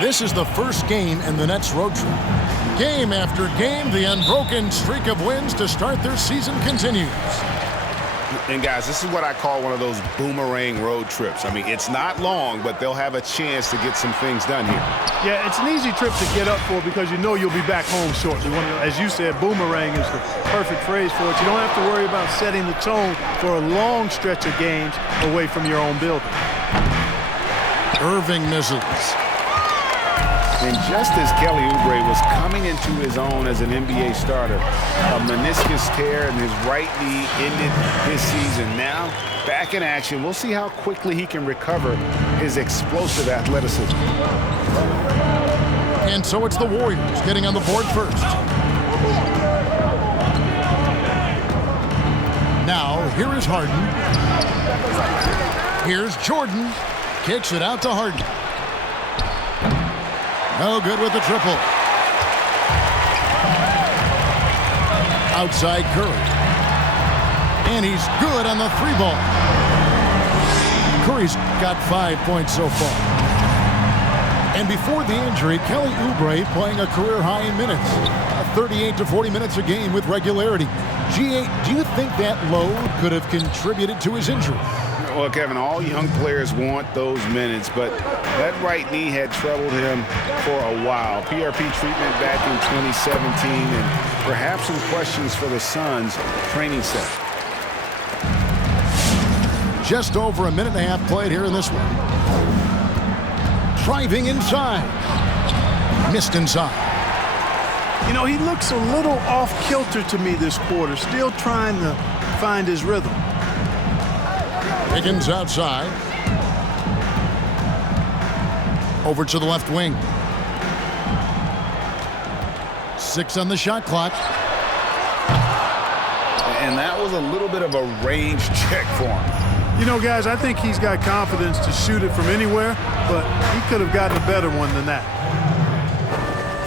This is the first game in the Nets road trip. Game after game, the unbroken streak of wins to start their season continues. And guys, this is what I call one of those boomerang road trips. I mean, it's not long, but they'll have a chance to get some things done here. Yeah, it's an easy trip to get up for because you know you'll be back home shortly. As you said, boomerang is the perfect phrase for it. You don't have to worry about setting the tone for a long stretch of games away from your own building. Irving misses. And just as Kelly Oubre was coming into his own as an NBA starter, a meniscus tear in his right knee ended his season. Now, back in action. We'll see how quickly he can recover his explosive athleticism. And so it's the Warriors getting on the board first. Now, here is Harden. Here's Jordan. Kicks it out to Harden. No good with the triple. Outside Curry. And he's good on the three ball. Curry's got 5 points so far. And before the injury, Kelly Oubre playing a career high in minutes. 38 to 40 minutes a game with regularity. G8, do you think that load could have contributed to his injury? Well, Kevin, all young players want those minutes, but that right knee had troubled him for a while. PRP treatment back in 2017, and perhaps some questions for the Suns training set. Just over a minute and a half played here in this one. Driving inside. Missed inside. You know, he looks a little off-kilter to me this quarter, still trying to find his rhythm. Higgins outside. Over to the left wing. 6 on the shot clock. And that was a little bit of a range check for him. You know, guys, I think he's got confidence to shoot it from anywhere, but he could have gotten a better one than that.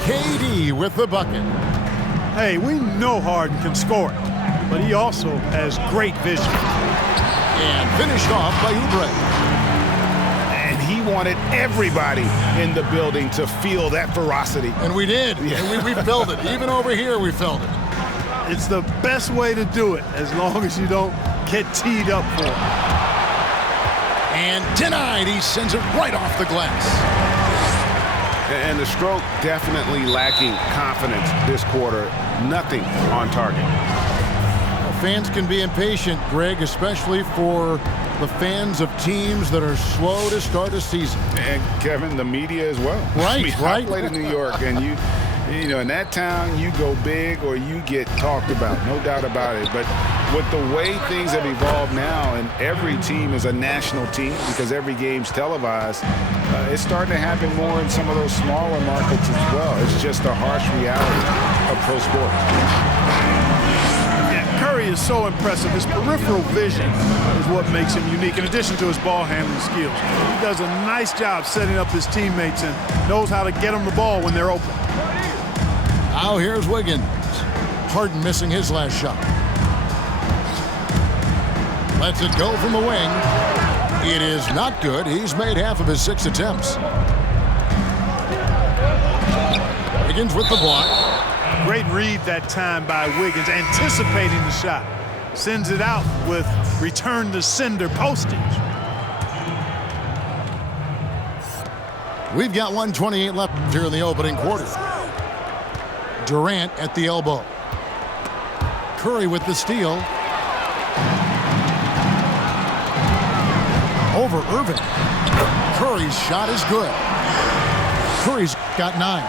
KD with the bucket. Hey, we know Harden can score it, but he also has great vision. And finished off by Oubre. And he wanted everybody in the building to feel that ferocity. And we did. Yeah. And we felt it. Even over here, we felt it. It's the best way to do it, as long as you don't get teed up for it. And denied. He sends it right off the glass. And the stroke definitely lacking confidence this quarter. Nothing on target. Fans can be impatient, Greg, especially for the fans of teams that are slow to start a season. And Kevin, the media as well. Right, I mean, right. I played in New York, and you know, in that town, you go big or you get talked about, no doubt about it. But with the way things have evolved now, and every team is a national team because every game's televised, it's starting to happen more in some of those smaller markets as well. It's just a harsh reality of pro sports. Curry is so impressive. His peripheral vision is what makes him unique, in addition to his ball handling skills. He does a nice job setting up his teammates and knows how to get them the ball when they're open. Now here's Wiggins. Harden missing his last shot. Lets it go from the wing. It is not good. He's made half of his 6 attempts. Wiggins with the block. Great read that time by Wiggins, anticipating the shot. Sends it out with return to sender postage. We've got 1:28 left here in the opening quarter. Durant at the elbow. Curry with the steal. Over Irving. Curry's shot is good. Curry's got 9.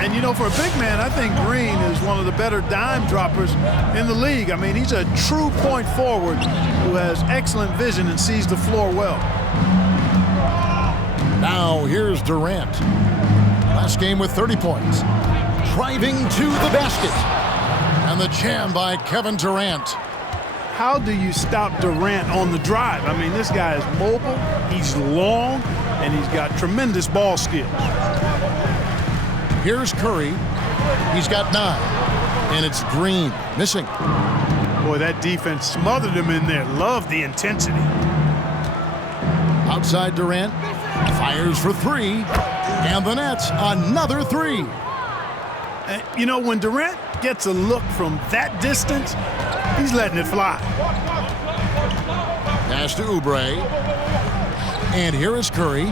And, you know, for a big man, I think Green is one of the better dime droppers in the league. I mean, he's a true point forward who has excellent vision and sees the floor well. Now here's Durant. Last game with 30 points. Driving to the basket. And the jam by Kevin Durant. How do you stop Durant on the drive? I mean, this guy is mobile, he's long, and he's got tremendous ball skills. Here's Curry. He's got 9. And it's Green missing. Boy, that defense smothered him in there. Love the intensity. Outside Durant. Fires for 3. And the Nets, another three. And, you know, when Durant gets a look from that distance, he's letting it fly. Pass to Oubre. And here is Curry.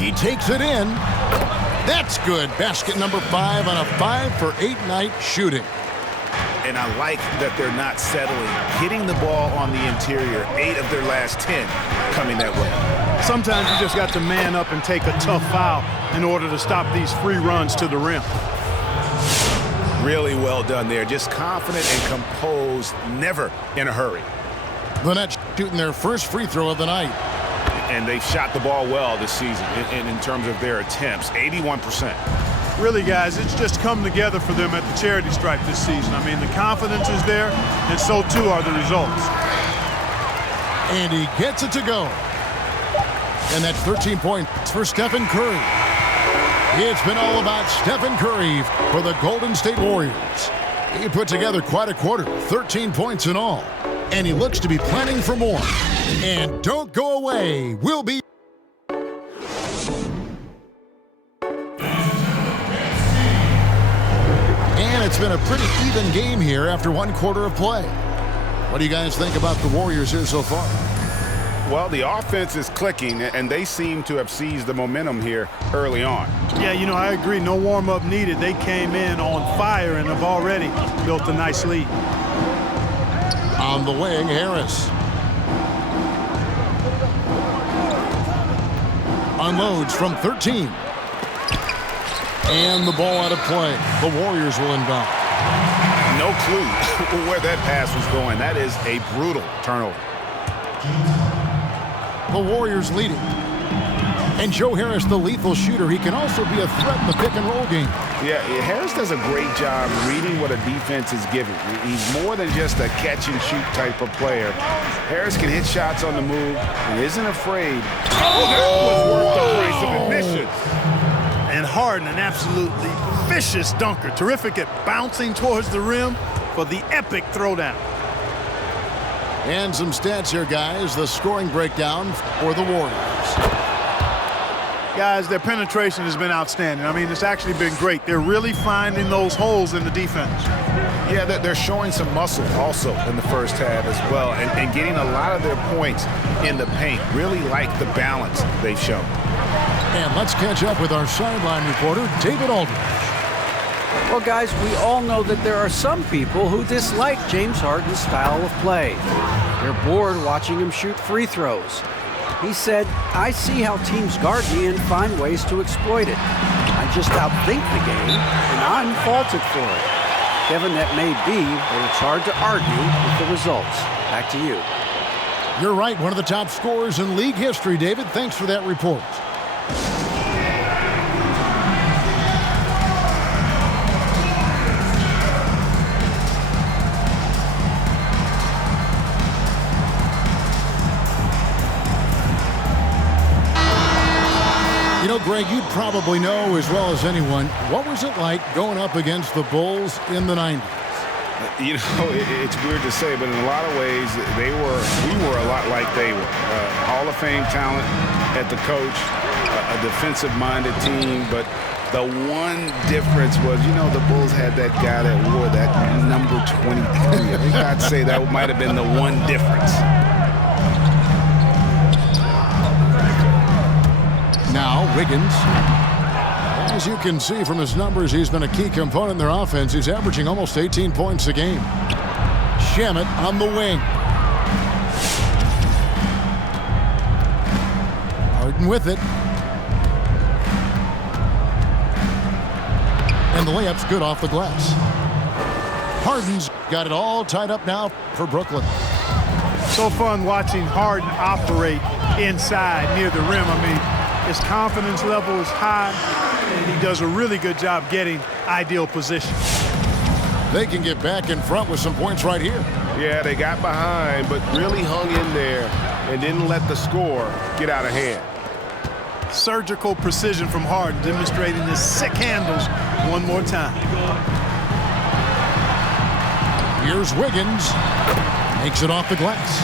He takes it in. That's good. Basket number 5 on a 5-for-8 night shooting. And I like that they're not settling. Hitting the ball on the interior, 8 of their last 10 coming that way. Sometimes you just got to man up and take a tough foul in order to stop these free runs to the rim. Really well done there. Just confident and composed, never in a hurry. The Nets shooting their first free throw of the night. And they've shot the ball well this season in terms of their attempts, 81%. Really, guys, it's just come together for them at the charity stripe this season. I mean, the confidence is there, and so too are the results. And he gets it to go. And that's 13 points for Stephen Curry. It's been all about Stephen Curry for the Golden State Warriors. He put together quite a quarter, 13 points in all. And he looks to be planning for more. And don't go away. We'll be... And it's been a pretty even game here after one quarter of play. What do you guys think about the Warriors here so far? Well, the offense is clicking, and they seem to have seized the momentum here early on. Yeah, you know, I agree. No warm-up needed. They came in on fire and have already built a nice lead. On the wing, Harris. Unloads from 13. And the ball out of play. The Warriors will inbound. No clue where that pass was going. That is a brutal turnover. The Warriors leading. And Joe Harris, the lethal shooter, he can also be a threat in the pick-and-roll game. Yeah, Harris does a great job reading what a defense is giving. He's more than just a catch-and-shoot type of player. Harris can hit shots on the move and isn't afraid. Oh, that was worth the price of admission. And Harden, an absolutely vicious dunker. Terrific at bouncing towards the rim for the epic throwdown. And some stats here, guys. The scoring breakdown for the Warriors. Guys, their penetration has been outstanding. I mean, it's actually been great. They're really finding those holes in the defense. Yeah, they're showing some muscle also in the first half as well, and getting a lot of their points in the paint. Really like the balance they've shown. And let's catch up with our sideline reporter, David Aldridge. Well, guys, we all know that there are some people who dislike James Harden's style of play. They're bored watching him shoot free throws. He said, "I see how teams guard me and find ways to exploit it. I just outthink the game, and I'm faulted for it." Kevin, that may be, but it's hard to argue with the results. Back to you. You're right, one of the top scorers in league history, David. Thanks for that report. You know, Greg, you'd probably know as well as anyone, what was it like going up against the Bulls in the 90s? You know, it's weird to say, but in a lot of ways, we were a lot like they were. Hall of Fame talent at the coach, a defensive-minded team, but the one difference was, you know, the Bulls had that guy that wore that number 23. I think I'd say that might have been the one difference. Now, Wiggins. As you can see from his numbers, he's been a key component in their offense. He's averaging almost 18 points a game. Shamet on the wing. Harden with it. And the layup's good off the glass. Harden's got it all tied up now for Brooklyn. So fun watching Harden operate inside near the rim. I mean, his confidence level is high, and he does a really good job getting ideal position. They can get back in front with some points right here. Yeah, they got behind, but really hung in there and didn't let the score get out of hand. Surgical precision from Harden, demonstrating his sick handles one more time. Here's Wiggins. Makes it off the glass.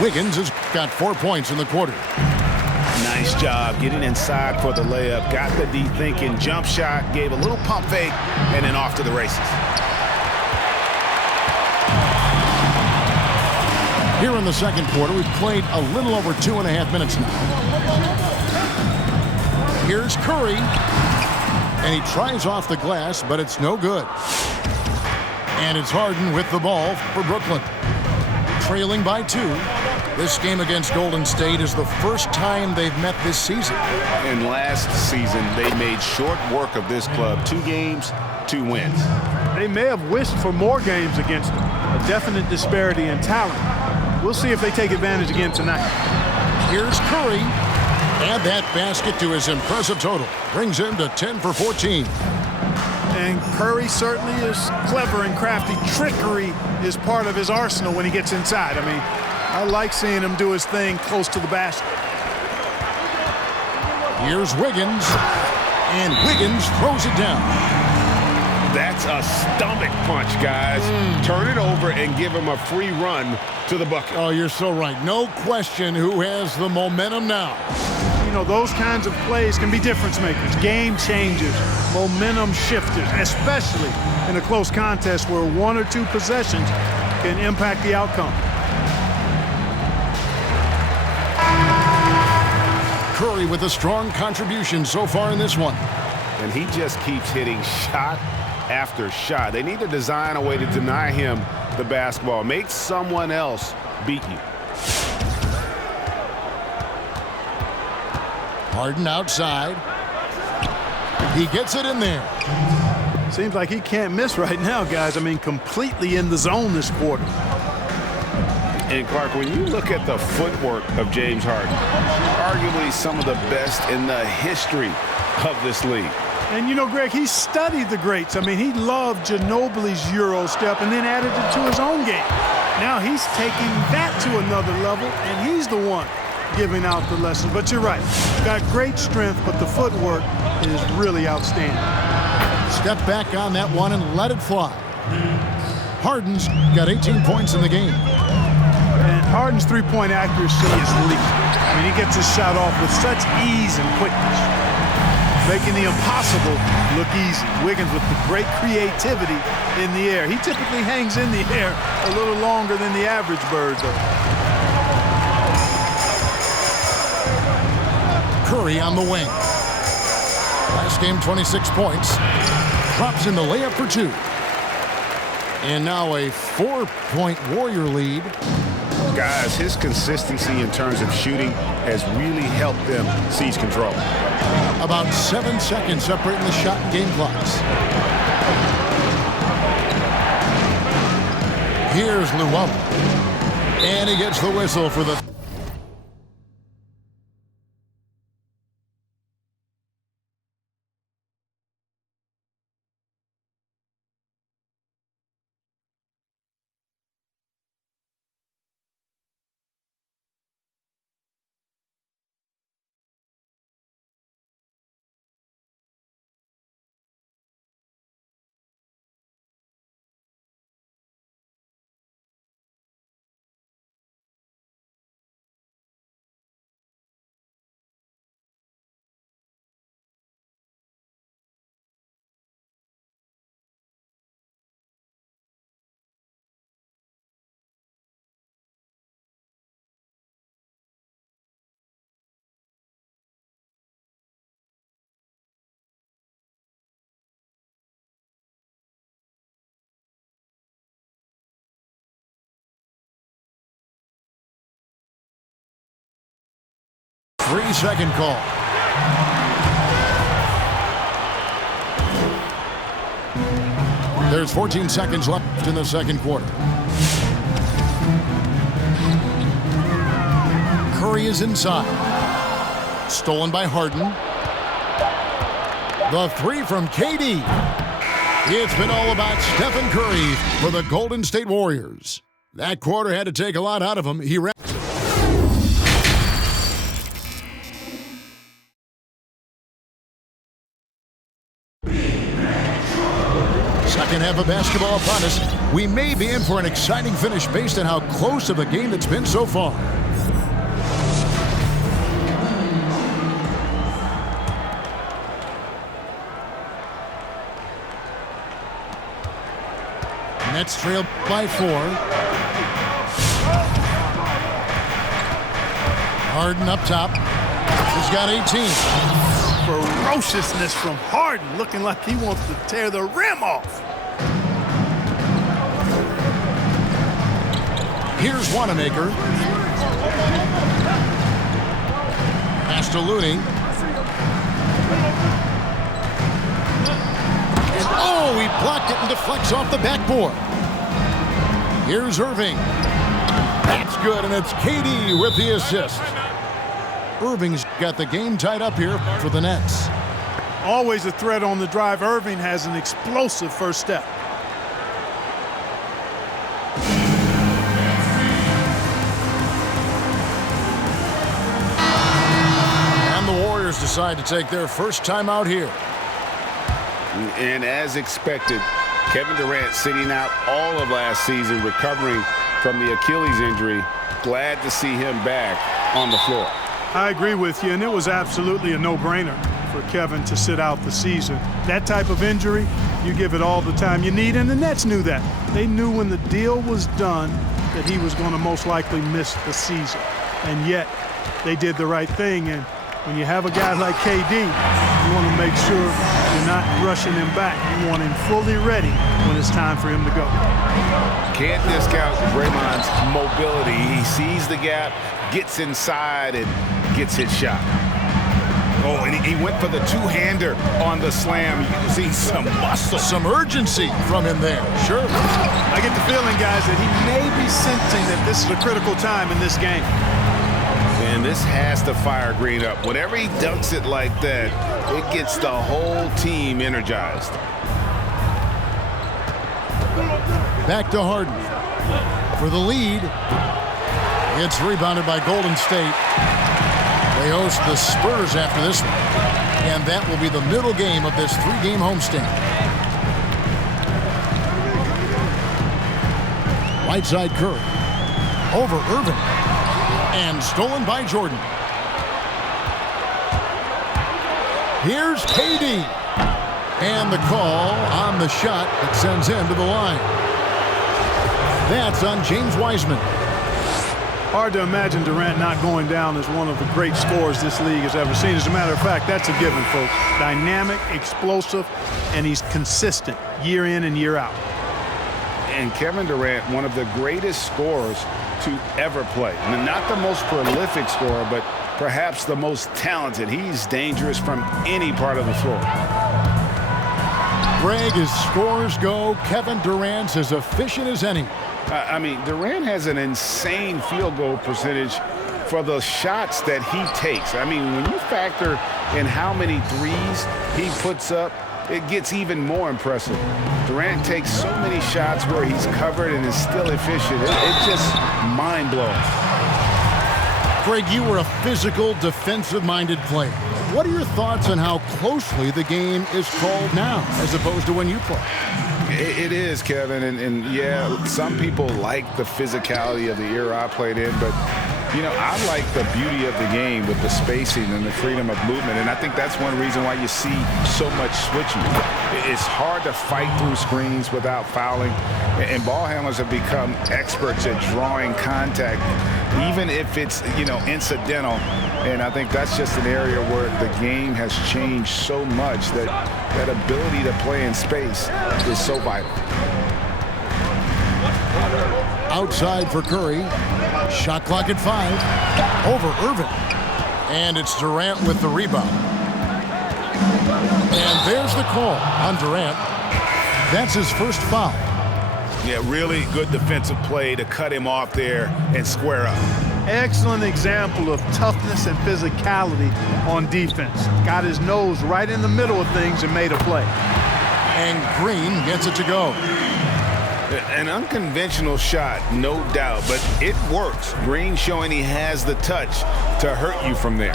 Wiggins has got 4 points in the quarter. Nice job getting inside for the layup. Got the D thinking. Jump shot. Gave a little pump fake. And then off to the races. Here in the second quarter, we've played a little over 2.5 minutes now. Here's Curry. And he tries off the glass, but it's no good. And it's Harden with the ball for Brooklyn. Trailing by 2. This game against Golden State is the first time they've met this season. And last season, they made short work of this club. 2 games, 2 wins. They may have wished for more games against them. A definite disparity in talent. We'll see if they take advantage again tonight. Here's Curry. And that basket to his impressive total. Brings him to 10 for 14. And Curry certainly is clever and crafty. Trickery is part of his arsenal when he gets inside. I mean, I like seeing him do his thing close to the basket. Here's Wiggins. And Wiggins throws it down. That's a stomach punch, guys. Turn it over and give him a free run to the bucket. Oh, you're so right. No question who has the momentum now. You know, those kinds of plays can be difference makers, game changers, momentum shifters, especially in a close contest where 1 or 2 possessions can impact the outcome. Curry with a strong contribution so far in this one. And he just keeps hitting shot after shot. They need to design a way to deny him the basketball. Make someone else beat you. Harden outside. He gets it in there. Seems like he can't miss right now, guys. I mean, completely in the zone this quarter. And Clark, when you look at the footwork of James Harden, arguably some of the best in the history of this league. And you know, Greg, he studied the greats. I mean, he loved Ginobili's Euro step and then added it to his own game. Now he's taking that to another level, and he's the one giving out the lessons. But you're right. Got great strength, but the footwork is really outstanding. Step back on that one and let it fly. Harden's got 18 points in the game. And Harden's three-point accuracy is elite. I mean, he gets his shot off with such ease and quickness, making the impossible look easy. Wiggins with the great creativity in the air. He typically hangs in the air a little longer than the average bird, though. Curry on the wing. Last game, 26 points. Drops in the layup for 2. And now a 4-point Warrior lead. Guys, his consistency in terms of shooting has really helped them seize control. About 7 seconds separating the shot and game clocks. Here's Llewellyn. And he gets the whistle for the... Three-second call. There's 14 seconds left in the second quarter. Curry is inside. Stolen by Harden. The 3 from KD. It's been all about Stephen Curry for the Golden State Warriors. That quarter had to take a lot out of him. He ran. Second half of basketball upon us. We may be in for an exciting finish based on how close of a game it's been so far. Nets trail by 4. Harden up top. He's got 18. Ferociousness from Harden, looking like he wants to tear the rim off. Here's Wanamaker. Pass to Looney. And oh, he blocked it and deflects off the backboard. Here's Irving. That's good, and it's KD with the assist. Irving's got the game tied up here for the Nets. Always a threat on the drive. Irving has an explosive first step. And the Warriors decide to take their first time out here. And as expected, Kevin Durant sitting out all of last season, recovering from the Achilles injury. Glad to see him back on the floor. I agree with you, and it was absolutely a no-brainer for Kevin to sit out the season. That type of injury, you give it all the time you need, and the Nets knew that. They knew when the deal was done that he was going to most likely miss the season. And yet, they did the right thing, and when you have a guy like KD, you want to make sure you're not rushing him back. You want him fully ready when it's time for him to go. Can't discount Draymond's mobility. He sees the gap, gets inside, and gets his shot. Oh, and he went for the two-hander on the slam, using some muscle. Some urgency from him there. Sure. I get the feeling, guys, that he may be sensing that this is a critical time in this game. And this has to fire Green up. Whenever he dunks it like that, it gets the whole team energized. Back to Harden for the lead. It's rebounded by Golden State. They host the Spurs after this one. And that will be the middle game of this 3-game homestand. Right side Curry. Over Irving. And stolen by Jordan. Here's KD. And the call on the shot that sends him to the line. That's on James Wiseman. Hard to imagine Durant not going down as one of the great scorers this league has ever seen. As a matter of fact, that's a given, folks. Dynamic, explosive, and he's consistent year in and year out. And Kevin Durant, one of the greatest scorers to ever play. Not the most prolific scorer, but perhaps the most talented. He's dangerous from any part of the floor. Greg, as scores go, Kevin Durant's as efficient as any. I mean, Durant has an insane field goal percentage for the shots that he takes. I mean, when you factor in how many threes he puts up, it gets even more impressive. Durant takes so many shots where he's covered and is still efficient. It's just mind-blowing. Greg, you were a physical, defensive-minded player. What are your thoughts on how closely the game is called now as opposed to when you played? It is, Kevin, and yeah, some people like the physicality of the era I played in, but you know, I like the beauty of the game with the spacing and the freedom of movement, and I think that's one reason why you see so much switching. It's hard to fight through screens without fouling, and ball handlers have become experts at drawing contact, even if it's, you know, incidental. And I think that's just an area where the game has changed so much that that ability to play in space is so vital. Outside for Curry. Shot clock at 5. Over Irving. And it's Durant with the rebound. And there's the call on Durant. That's his first foul. Yeah, really good defensive play to cut him off there and square up. Excellent example of toughness and physicality on defense. Got his nose right in the middle of things and made a play. And Green gets it to go. An unconventional shot, no doubt, but it works. Green showing he has the touch to hurt you from there.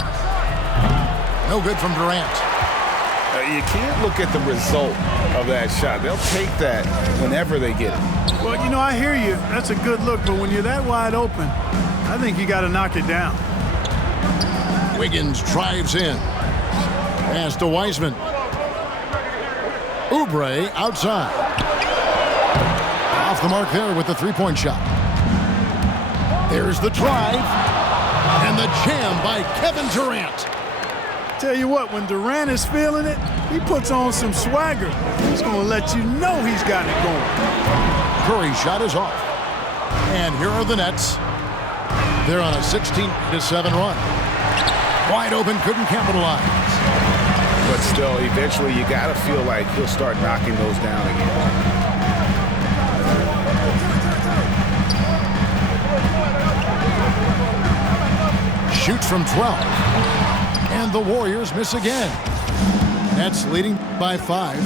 No good from Durant. You can't look at the result of that shot. They'll take that whenever they get it. Well, you know, I hear you. That's a good look, but when you're that wide open, I think you got to knock it down. Wiggins drives in. Pass to Wiseman. Oubre outside. Off the mark there with the three-point shot. There's the drive. And the jam by Kevin Durant. Tell you what, when Durant is feeling it, he puts on some swagger. He's going to let you know he's got it going. Curry's shot is off. And here are the Nets. They're on a 16-7 run. Wide open, couldn't capitalize. But still, eventually you got to feel like he'll start knocking those down again. Shoots from 12. And the Warriors miss again. Nets leading by 5.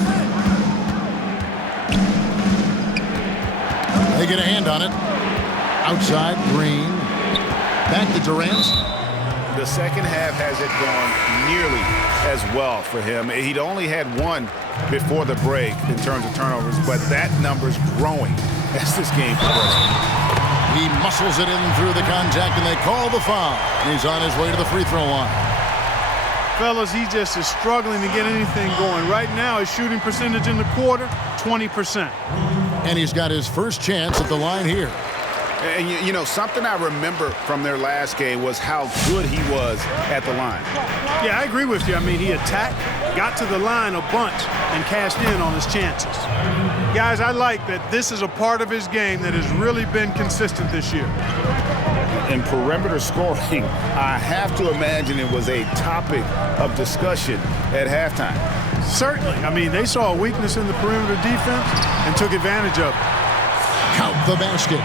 They get a hand on it. Outside, Green. Back to Durant. The second half hasn't gone nearly as well for him. He'd only had one before the break in terms of turnovers, but that number's growing as this game progresses. He muscles it in through the contact, and they call the foul. He's on his way to the free throw line. Fellas, he just is struggling to get anything going. Right now, his shooting percentage in the quarter, 20%. And he's got his first chance at the line here. And you know, something I remember from their last game was how good he was at the line. Yeah, I agree with you. I mean, he attacked, got to the line a bunch, and cashed in on his chances. Guys, I like that this is a part of his game that has really been consistent this year. In perimeter scoring, I have to imagine it was a topic of discussion at halftime. Certainly. I mean, they saw a weakness in the perimeter defense and took advantage of it. Count the basket.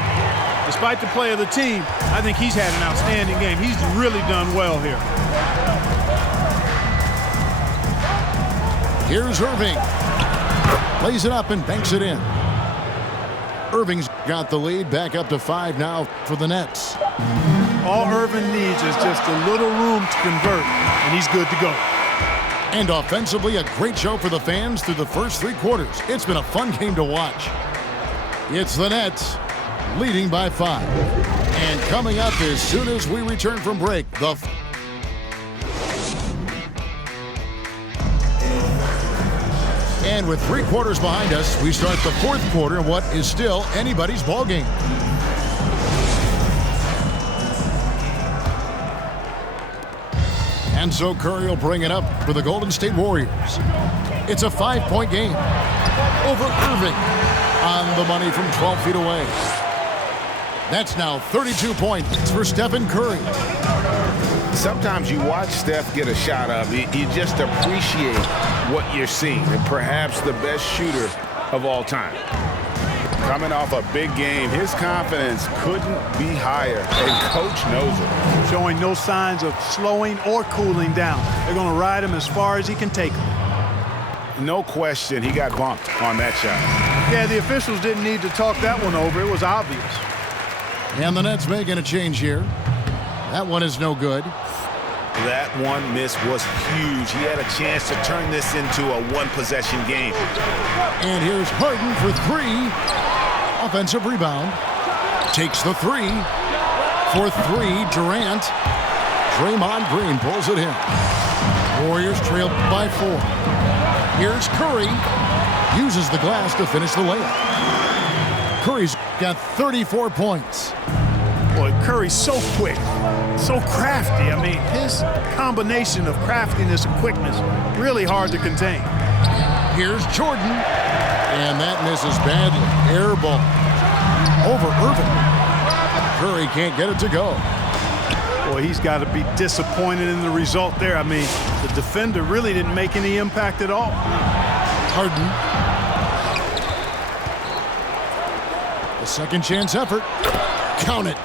Despite the play of the team, I think he's had an outstanding game. He's really done well here. Here's Irving. Plays it up and banks it in. Irving's got the lead back up to 5 now for the Nets. All Irving needs is just a little room to convert, and he's good to go. And offensively, a great show for the fans through the first 3 quarters. It's been a fun game to watch. It's the Nets leading by 5. And coming up as soon as we return from break, And with 3 quarters behind us, we start the 4th quarter in what is still anybody's ball game. And so Curry will bring it up for the Golden State Warriors. It's a 5-point game over Irving on the money from 12 feet away. That's now 32 points for Stephen Curry. Sometimes you watch Steph get a shot up, you just appreciate what you're seeing, and perhaps the best shooter of all time. Coming off a big game, his confidence couldn't be higher, and coach knows it. Showing no signs of slowing or cooling down. They're going to ride him as far as he can take him. No question, he got bumped on that shot. Yeah, the officials didn't need to talk that one over. It was obvious. And the Nets making a change here. That one is no good. That one miss was huge. He had a chance to turn this into a one-possession game. And here's Harden for 3. Offensive rebound. Takes the 3. For 3, Durant. Draymond Green pulls it in. Warriors trail by 4. Here's Curry. Uses the glass to finish the layup. Curry's got 34 points. Boy, Curry's so quick, so crafty. I mean, his combination of craftiness and quickness, really hard to contain. Here's Jordan. And that misses badly. Air ball. Over Irving. Curry can't get it to go. Boy, he's got to be disappointed in the result there. I mean, the defender really didn't make any impact at all. Harden. The second chance effort. Count it.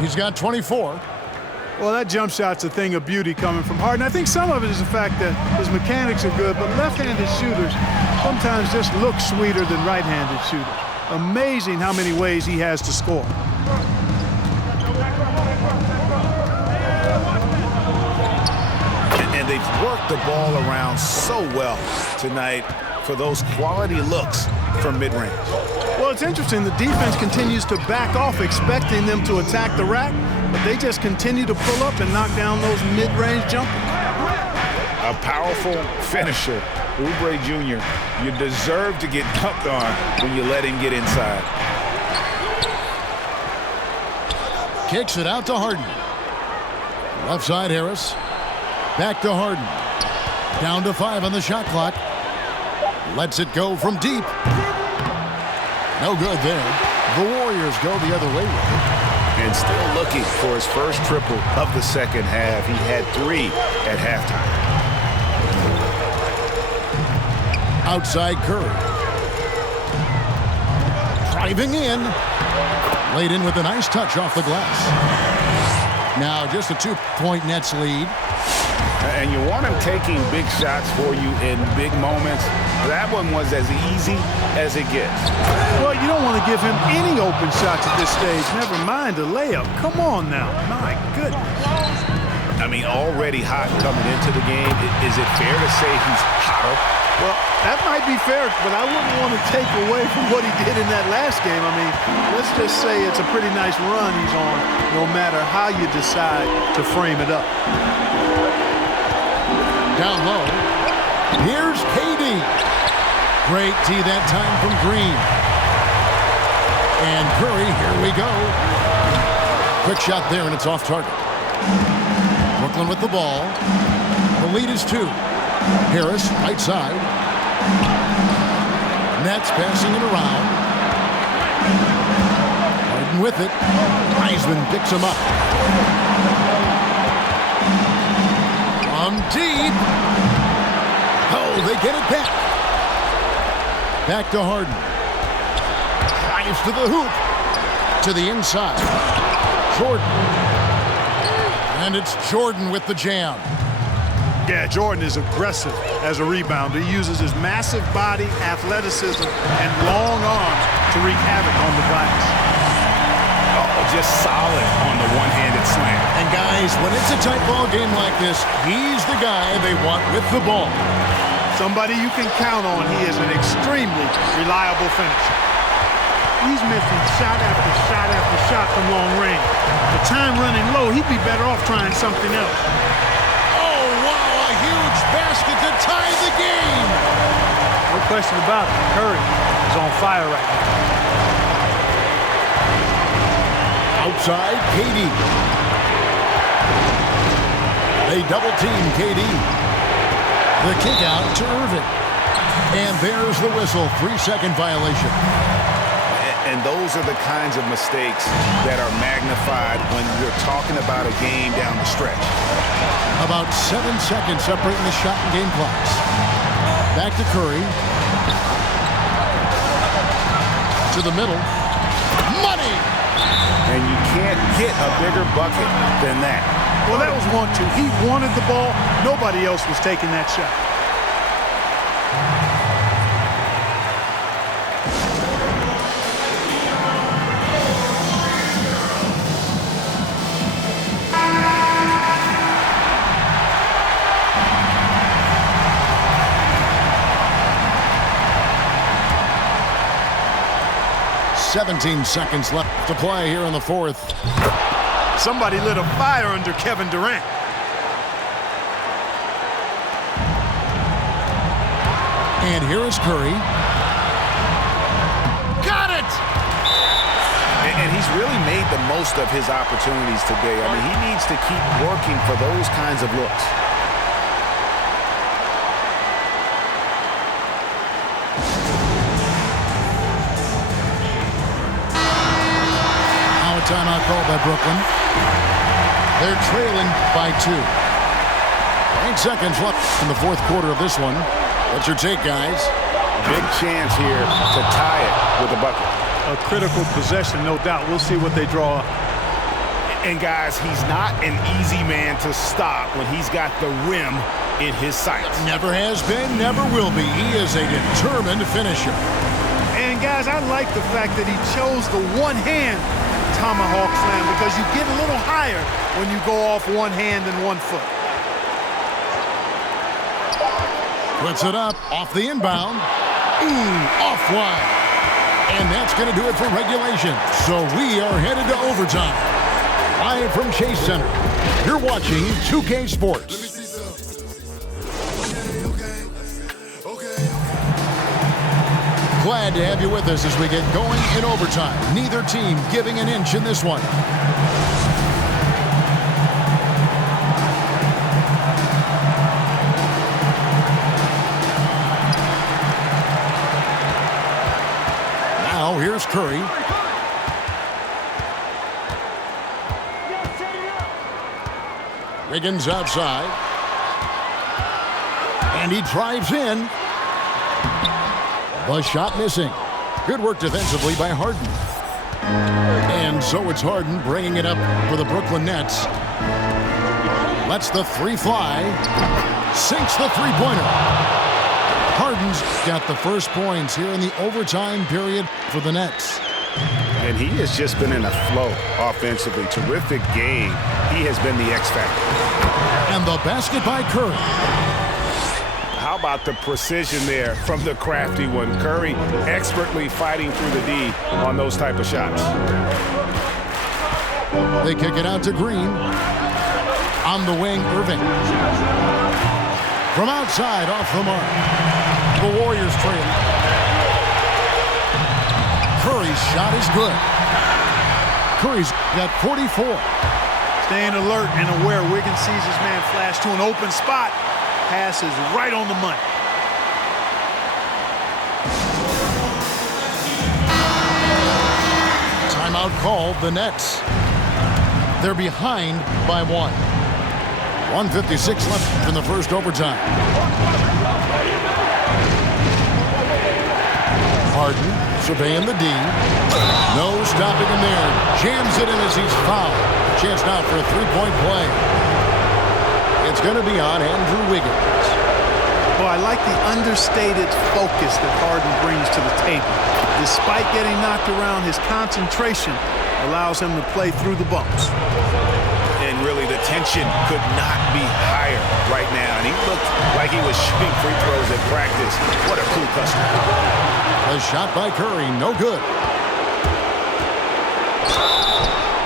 He's got 24. Well, that jump shot's a thing of beauty coming from Harden. I think some of it is the fact that his mechanics are good, but left-handed shooters sometimes just look sweeter than right-handed shooters. Amazing how many ways he has to score. And they've worked the ball around so well tonight for those quality looks from mid-range. Well, it's interesting. The defense continues to back off, expecting them to attack the rack, but they just continue to pull up and knock down those mid-range jumpers. A powerful finisher, Oubre Jr. You deserve to get dunked on when you let him get inside. Kicks it out to Harden. Left side, Harris. Back to Harden. Down to 5 on the shot clock. Lets it go from deep. No good there. The Warriors go the other way with it. And still looking for his first triple of the second half. He had 3 at halftime. Outside Curry. Driving in. Laid in with a nice touch off the glass. Now just a 2-point Nets lead. And you want him taking big shots for you in big moments. That one was as easy as it gets. Well, you don't want to give him any open shots at this stage. Never mind a layup. Come on now. My goodness. I mean, already hot coming into the game. Is it fair to say he's hotter? Well, that might be fair, but I wouldn't want to take away from what he did in that last game. I mean, let's just say it's a pretty nice run he's on, no matter how you decide to frame it up. Down low. Here's KD. Great D that time from Green. And Curry, here we go. Quick shot there, and it's off target. Brooklyn with the ball. The lead is 2. Harris, right side. Nets passing it around. Harden with it. Heisman picks him up. From deep. Oh, they get it back. Back to Harden. Drives to the hoop. To the inside. Jordan. And it's Jordan with the jam. Yeah, Jordan is aggressive as a rebounder. He uses his massive body, athleticism, and long arms to wreak havoc on the glass. Just solid on the one-handed slam. And guys, when it's a tight ball game like this, he's the guy they want with the ball. Somebody you can count on. He is an extremely reliable finisher. He's missing shot after shot after shot from long range. The time running low, he'd be better off trying something else. Oh, wow, a huge basket to tie the game. No question about it. Curry is on fire right now. Outside, KD. They double team KD. The kick out to Irving. And there's the whistle. 3-second violation. And those are the kinds of mistakes that are magnified when you're talking about a game down the stretch. About 7 seconds separating the shot and game clocks. Back to Curry. To the middle. Money! And you can't get a bigger bucket than that. Well, that was 1-2. He wanted the ball. Nobody else was taking that shot. "17 seconds left to play here in the fourth." Somebody lit a fire under Kevin Durant. And here is Curry. Got it! And he's really made the most of his opportunities today. I mean, he needs to keep working for those kinds of looks. Timeout called by Brooklyn. They're trailing by 2. 8 seconds left in the fourth quarter of this one. What's your take, guys? Big chance here to tie it with a bucket. A critical possession, no doubt. We'll see what they draw. And guys, he's not an easy man to stop when he's got the rim in his sights. Never has been, never will be. He is a determined finisher. And guys, I like the fact that he chose the one-hand tomahawk slam because you get a little higher when you go off one hand and 1 foot. Puts it up off the inbound. Off wide. And that's going to do it for regulation. So we are headed to overtime. Live from Chase Center. You're watching 2K Sports. Glad to have you with us as we get going in overtime. Neither team giving an inch in this one. Now here's Curry. Wiggins outside. And he drives in. The shot missing. Good work defensively by Harden. And so it's Harden bringing it up for the Brooklyn Nets. Lets the three fly. Sinks the three-pointer. Harden's got the first points here in the overtime period for the Nets. And he has just been in a flow offensively. Terrific game. He has been the X factor. And the basket by Curry. How about the precision there from the crafty one? Curry expertly fighting through the D on those type of shots. They kick it out to Green. On the wing, Irving. From outside, off the mark. The Warriors trail. Curry's shot is good. Curry's got 44. Staying alert and aware. Wiggins sees his man flash to an open spot. Pass is right on the money. Timeout called, the Nets. They're behind by 1. 1:56 left in the first overtime. Harden surveying the D. No stopping him there. Jams it in as he's fouled. Chance now for a three-point play. It's going to be on Andrew Wiggins. Well, I like the understated focus that Harden brings to the table. Despite getting knocked around, his concentration allows him to play through the bumps. And really, the tension could not be higher right now. And he looked like he was shooting free throws at practice. What a cool customer. A shot by Curry, no good.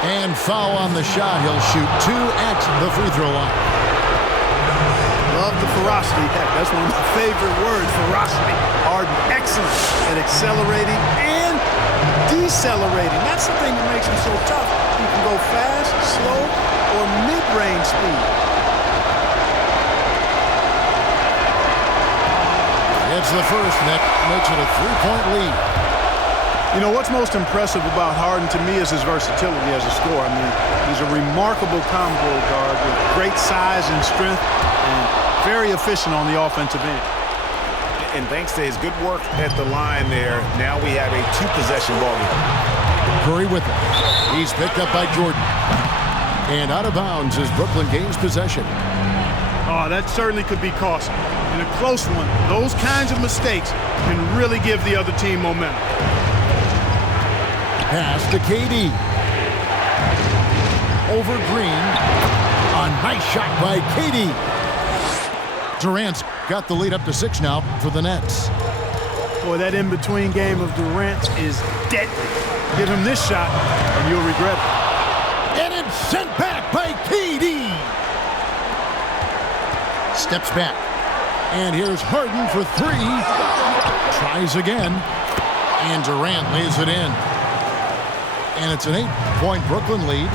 And foul on the shot. He'll shoot 2 at the free throw line. Love the ferocity. Heck, that's one of my favorite words, ferocity. Harden, excellent at accelerating and decelerating. That's the thing that makes him so tough. He can go fast, slow, or mid-range speed. It's the first, and that makes it a 3-point lead. You know, what's most impressive about Harden to me is his versatility as a scorer. I mean, he's a remarkable combo guard with great size and strength and very efficient on the offensive end. And thanks to his good work at the line there, now we have a 2-possession ball game. Curry with it. He's picked up by Jordan. And out of bounds as Brooklyn gains possession. Oh, that certainly could be costly. In a close one, those kinds of mistakes can really give the other team momentum. Pass to KD. Over Green. A nice shot by KD. Durant's got the lead up to 6 now for the Nets. Boy, that in-between game of Durant is deadly. Give him this shot, and you'll regret it. And it's sent back by KD. Steps back. And here's Harden for 3. Tries again. And Durant lays it in. And it's an 8-point Brooklyn lead.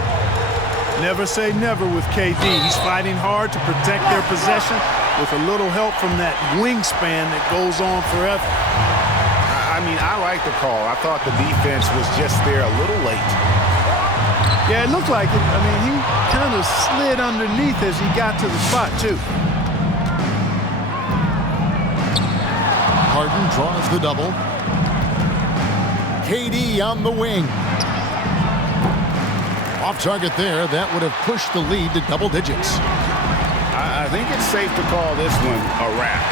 Never say never with KD. He's fighting hard to protect their possession with a little help from that wingspan that goes on forever. I mean, I like the call. I thought the defense was just there a little late. Yeah, it looked like it. I mean, he kind of slid underneath as he got to the spot, too. Harden draws the double. KD on the wing. Off target there. That would have pushed the lead to double digits. I think it's safe to call this one a wrap.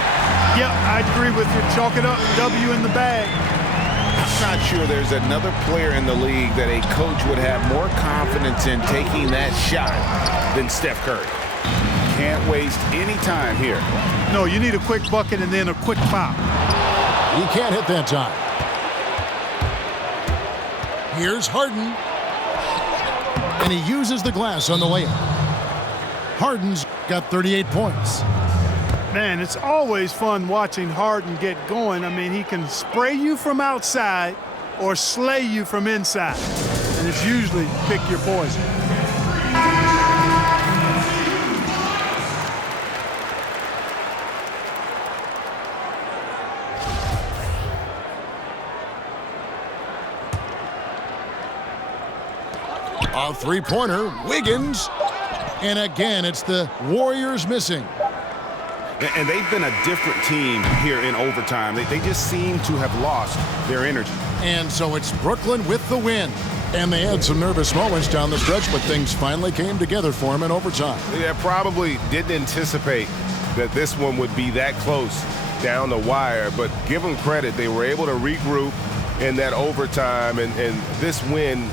Yep, I agree with you. Chalk it up. W in the bag. I'm not sure there's another player in the league that a coach would have more confidence in taking that shot than Steph Curry. Can't waste any time here. No, you need a quick bucket and then a quick foul. He can't hit that time. Here's Harden. And he uses the glass on the layup. Harden's got 38 points. Man, it's always fun watching Harden get going. I mean, he can spray you from outside or slay you from inside. And it's usually pick your poison. A three-pointer, Wiggins. And again, it's the Warriors missing. And they've been a different team here in overtime. They just seem to have lost their energy. And so it's Brooklyn with the win. And they had some nervous moments down the stretch, but things finally came together for them in overtime. They probably didn't anticipate that this one would be that close down the wire, but give them credit. They were able to regroup in that overtime, and this win